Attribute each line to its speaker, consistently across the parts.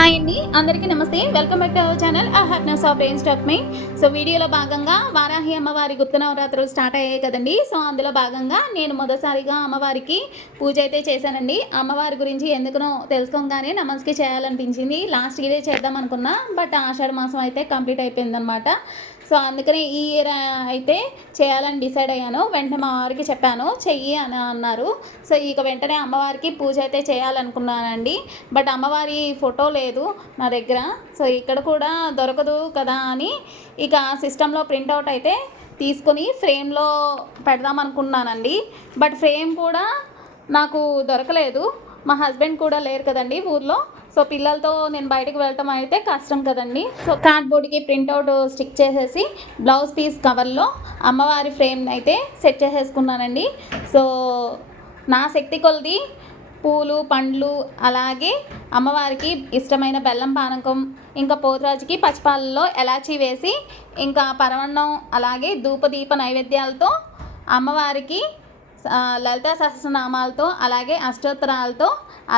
Speaker 1: Hi అండి. అందరికీ నమస్తే. Welcome back to our channel ఆ happiness of range talk my so వీడియోలో భాగంగా వారాహి అమ్మవారి గుప్త నవరాత్రులు స్టార్ట్ అయ్యాయి కదండి. సో అందులో భాగంగా నేను మొదటిసారిగా అమ్మవారికి పూజ అయితే చేశానండి. అమ్మవారి గురించి ఎందుకునో తెలుసుకోగానే నమస్కి చేయాలనిపించింది. లాస్ట్ ఇదే చేద్దాం అనుకున్నా బట్ ఆషాఢ మాసం అయితే కంప్లీట్ అయిపోయిందనమాట సో అందుకని ఈ ఇయర్ అయితే చేయాలని డిసైడ్ అయ్యాను. వెంటనే మా వారికి చెప్పాను చెయ్యి అని అన్నారు. సో ఇక వెంటనే అమ్మవారికి పూజ అయితే చేయాలనుకున్నానండి. బట్ అమ్మవారి ఫోటో లేదు నా దగ్గర. సో ఇక్కడ కూడా దొరకదు కదా అని ఇక సిస్టంలో ప్రింట్అవుట్ అయితే తీసుకొని ఫ్రేమ్లో పెడదాం అనుకున్నానండి. బట్ ఫ్రేమ్ కూడా నాకు దొరకలేదు. మా హస్బెండ్ కూడా లేరు కదండి ఊర్లో. సో పిల్లలతో నేను బయటకు వెళ్ళటం అయితే కష్టం కదండి. సో కార్డ్బోర్డ్కి ప్రింట్అవుట్ స్టిక్ చేసేసి బ్లౌజ్ పీస్ కవర్లో అమ్మవారి ఫ్రేమ్ అయితే సెట్ చేసేసుకున్నానండి. సో నా శక్తి కొలది పూలు పండ్లు అలాగే అమ్మవారికి ఇష్టమైన బెల్లం పానకం ఇంకా పోతురాజుకి పచ్చిపాలలో ఎలాచీ వేసి ఇంకా పరమన్నం అలాగే ధూపదీప నైవేద్యాలతో అమ్మవారికి లలితా సహస్రనామాలతో అలాగే అష్టోత్తరాలతో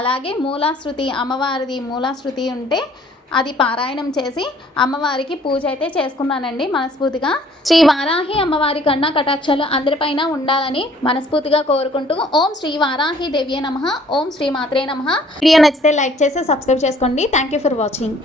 Speaker 1: అలాగే మూలాశృతి అమ్మవారిది మూలాశృతి ఉంటే అది పారాయణం చేసి అమ్మవారికి పూజ అయితే చేసుకున్నానండి మనస్ఫూర్తిగా. శ్రీ వారాహి అమ్మవారి కన్నా కటాక్షాలు అందరిపైన ఉండాలని మనస్ఫూర్తిగా కోరుకుంటూ ఓం శ్రీ వారాహి దేవ్య నమ ఓం శ్రీ మాత్రే నమ. వీడియో నచ్చితే లైక్ చేసి సబ్స్క్రైబ్ చేసుకోండి. Thank you for watching.